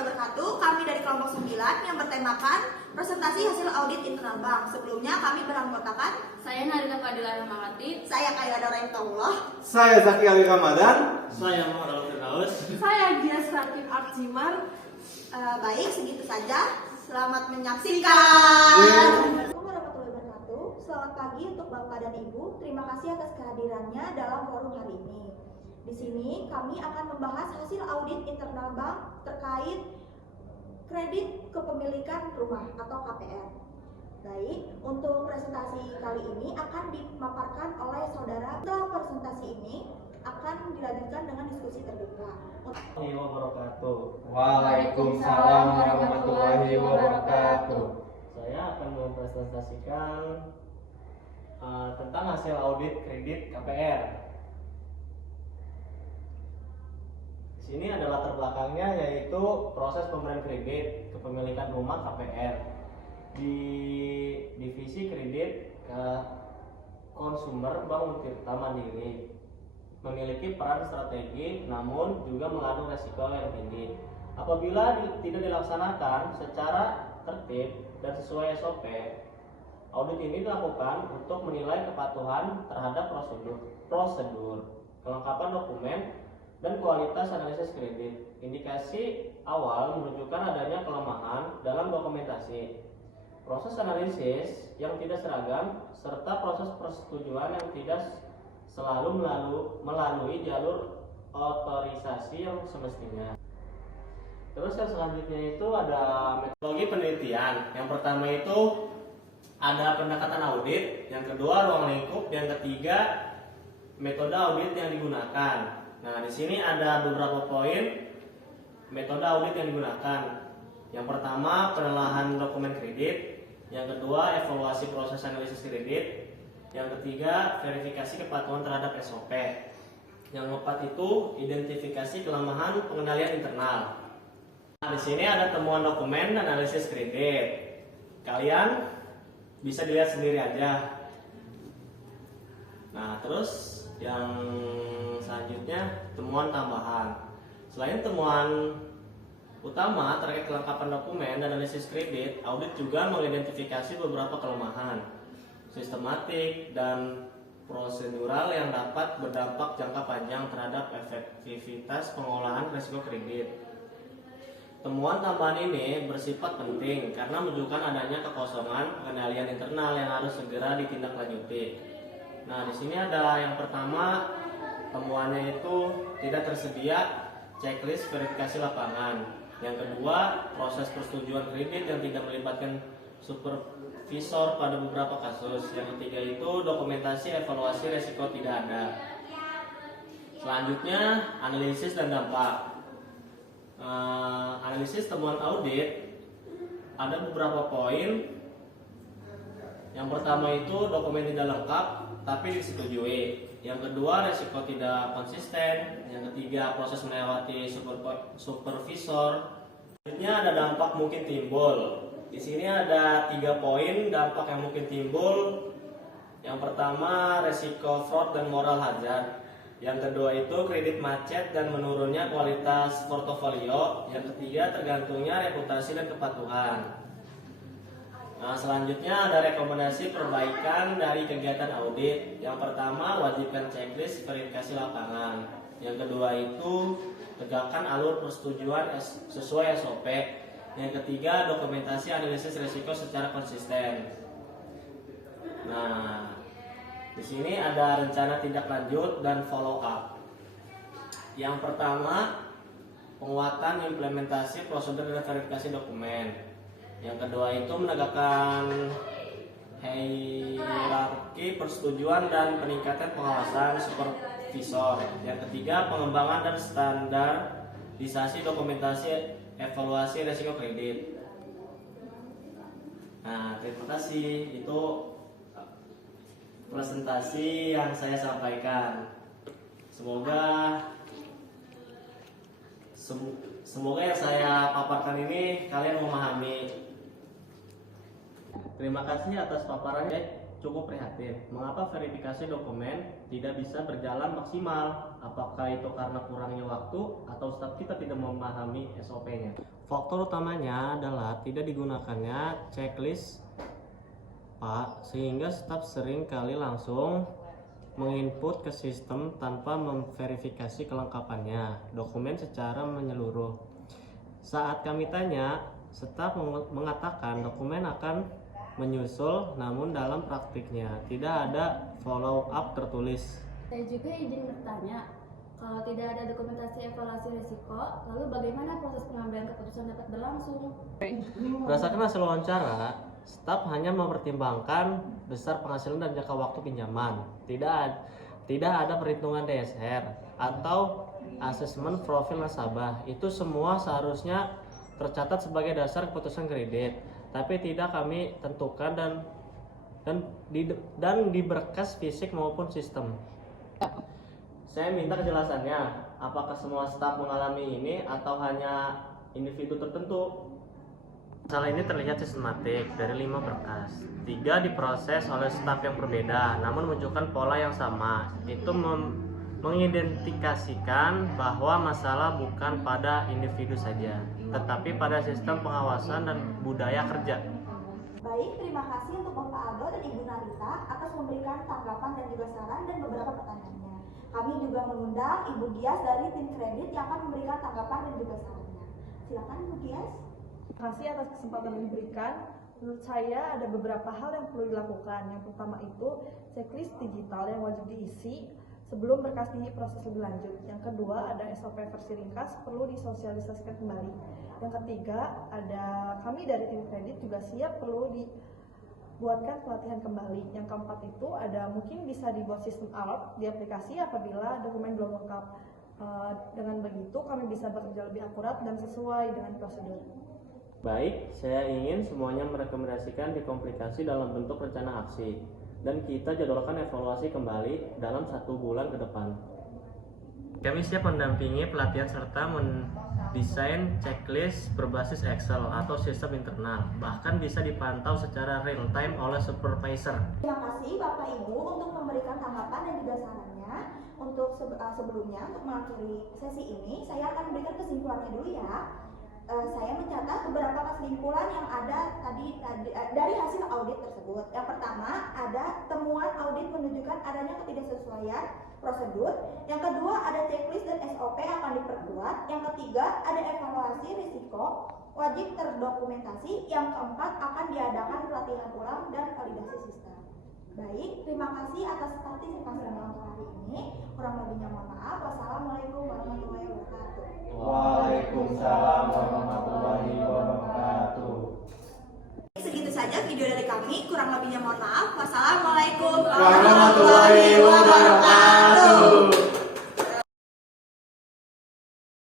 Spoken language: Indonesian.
wabarakatuh. Kami dari kelompok 9 yang bertemakan presentasi hasil audit internal bank. Sebelumnya kami beranggotakan Saya Narita Fadila Rahmawati. saya Kayla Doraintullah. Saya Zaki Ali Ramadan. Saya Muhammad Al Firdaus. Saya Dias Rakib Arjimar. Baik, segitu saja. Selamat menyaksikan. Assalamualaikum warahmatullahi wabarakatuh. Selamat pagi untuk Bapak dan Ibu. Terima kasih atas kehadirannya dalam forum hari ini. Di sini kami akan membahas hasil audit internal bank terkait kredit kepemilikan rumah atau KPR. Baik, untuk presentasi kali ini akan dipaparkan oleh saudara. Setelah presentasi ini akan dilanjutkan dengan diskusi terbuka. Wabarakatuh. Waalaikumsalam warahmatullahi wabarakatuh. Saya akan mempresentasikan tentang hasil audit kredit KPR. Di sini ada latar belakangnya, yaitu proses pemberian kredit kepemilikan rumah KPR di divisi kredit ke konsumer Bank Tirta Mandiri. Memiliki peran strategi namun juga mengandung resiko yang tinggi. Apabila tidak dilaksanakan secara tertib dan sesuai SOP, audit ini dilakukan untuk menilai kepatuhan terhadap prosedur, kelengkapan dokumen, dan kualitas analisis kredit. Indikasi awal menunjukkan adanya kelemahan dalam dokumentasi, proses analisis yang tidak seragam, serta proses persetujuan yang tidak selalu melalui jalur otorisasi yang semestinya. Terus yang selanjutnya itu ada metodologi penelitian. Yang pertama itu ada pendekatan audit, yang kedua ruang lingkup, yang ketiga metode audit yang digunakan. Nah, di sini ada beberapa poin metode audit yang digunakan. Yang pertama, penelaahan dokumen kredit. Yang kedua, evaluasi proses analisis kredit. Yang ketiga, verifikasi kepatuhan terhadap SOP. Yang keempat itu identifikasi kelemahan pengendalian internal. Nah, di sini ada temuan dokumen dan analisis kredit. Kalian bisa dilihat sendiri aja. Nah, terus yang selanjutnya temuan tambahan. Selain temuan utama terkait kelengkapan dokumen dan analisis kredit, audit juga mengidentifikasi beberapa kelemahan sistematik dan prosedural yang dapat berdampak jangka panjang terhadap efektivitas pengolahan risiko kredit. Temuan tambahan ini bersifat penting karena menunjukkan adanya kekosongan pengendalian internal yang harus segera ditindaklanjuti. Nah, di sini ada yang pertama, temuannya itu tidak tersedia checklist verifikasi lapangan. Yang kedua, proses persetujuan kredit yang tidak melibatkan supervisor pada beberapa kasus. Yang ketiga itu dokumentasi evaluasi resiko tidak ada. Selanjutnya, analisis dan dampak. Analisis temuan audit ada beberapa poin. Yang pertama itu dokumen tidak lengkap tapi disetujui. Yang kedua, resiko tidak konsisten. Yang ketiga, proses melewati supervisor. Selanjutnya ada dampak mungkin timbul. Di sini ada 3 poin dampak yang mungkin timbul. Yang pertama, resiko fraud dan moral hazard. Yang kedua itu kredit macet dan menurunnya kualitas portofolio. Yang ketiga, tergantungnya reputasi dan kepatuhan. Nah, selanjutnya ada rekomendasi perbaikan dari kegiatan audit. Yang pertama, wajibkan checklist verifikasi lapangan. Yang kedua itu tegakkan alur persetujuan sesuai SOP. Yang ketiga, dokumentasi analisis risiko secara konsisten. Nah, di sini ada rencana tindak lanjut dan follow up. Yang pertama, penguatan implementasi prosedur dan verifikasi dokumen. Yang kedua itu menegakkan hierarki persetujuan dan peningkatan pengawasan supervisor. Yang ketiga, pengembangan dan standarisasi dokumentasi evaluasi risiko kredit. Nah, terima kasih. Itu presentasi yang saya sampaikan. Semoga yang saya paparkan ini kalian memahami. Terima kasih atas paparannya. cukup prihatin. Mengapa verifikasi dokumen tidak bisa berjalan maksimal? Apakah itu karena kurangnya waktu atau staf kita tidak memahami SOP-nya? Faktor utamanya adalah tidak digunakannya checklist, Pak, sehingga staf sering kali langsung menginput ke sistem tanpa memverifikasi kelengkapannya dokumen secara menyeluruh. Saat kami tanya, staf mengatakan dokumen akan menyusul, namun dalam praktiknya tidak ada follow up tertulis. Saya juga izin bertanya, kalau tidak ada dokumentasi evaluasi risiko, lalu bagaimana proses pengambilan keputusan dapat berlangsung? Berdasarkan hasil wawancara, staf hanya mempertimbangkan besar penghasilan dan jangka waktu pinjaman. Tidak ada perhitungan DSR atau asesmen profil nasabah. Itu semua seharusnya tercatat sebagai dasar keputusan kredit, tapi tidak kami tentukan dan di berkas fisik maupun sistem. Saya minta kejelasannya, apakah semua staf mengalami ini atau hanya individu tertentu? Masalah ini terlihat sistematik dari 5 berkas. 3 diproses oleh staf yang berbeda, namun menunjukkan pola yang sama. Itu mengidentifikasikan bahwa masalah bukan pada individu saja, tetapi pada sistem pengawasan dan budaya kerja. Baik, terima kasih untuk Bapak Aldo dan Ibu Narita atas memberikan tanggapan dan juga saran dan beberapa pertanyaannya. Kami juga mengundang Ibu Gias dari tim kredit yang akan memberikan tanggapan dan juga sarannya. Silakan Ibu Gias. Terima kasih atas kesempatan yang diberikan. Menurut saya ada beberapa hal yang perlu dilakukan. Yang pertama itu checklist digital yang wajib diisi sebelum berkas diproses lebih lanjut. Yang kedua ada SOP versi ringkas perlu disosialisasikan kembali. Yang ketiga ada kami dari tim kredit juga siap perlu dibuatkan pelatihan kembali. Yang keempat itu ada mungkin bisa dibuat sistem alert di aplikasi apabila dokumen belum lengkap. Dengan begitu kami bisa bekerja lebih akurat dan sesuai dengan prosedur. Baik, saya ingin semuanya merekomendasikan dikomplikasi dalam bentuk rencana aksi, dan kita jadwalkan evaluasi kembali dalam 1 bulan ke depan. Kami siap mendampingi pelatihan serta mendesain checklist berbasis Excel atau sistem internal, bahkan bisa dipantau secara real time oleh supervisor. Terima kasih Bapak Ibu untuk memberikan tanggapan dan juga sarannya. Untuk sebelumnya, untuk mengakhiri sesi ini, saya akan memberikan kesimpulannya dulu ya. Saya mencatat beberapa kesimpulan yang ada dari hasil audit tersebut. Yang pertama, ada temuan audit menunjukkan adanya ketidaksesuaian prosedur. Yang kedua, ada checklist dan SOP yang akan diperkuat. Yang ketiga, ada evaluasi risiko wajib terdokumentasi. Yang keempat, akan diadakan pelatihan ulang dan validasi sistem. Baik, terima kasih atas partisipasinya untuk hari ini. Kurang lebihnya mohon maaf. Wassalamualaikum warahmatullahi wabarakatuh. Waalaikumsalam warahmatullahi wabarakatuh. Segitu saja video dari kami. Kurang lebihnya mohon maaf. Wassalamualaikum Warahmatullahi wabarakatuh.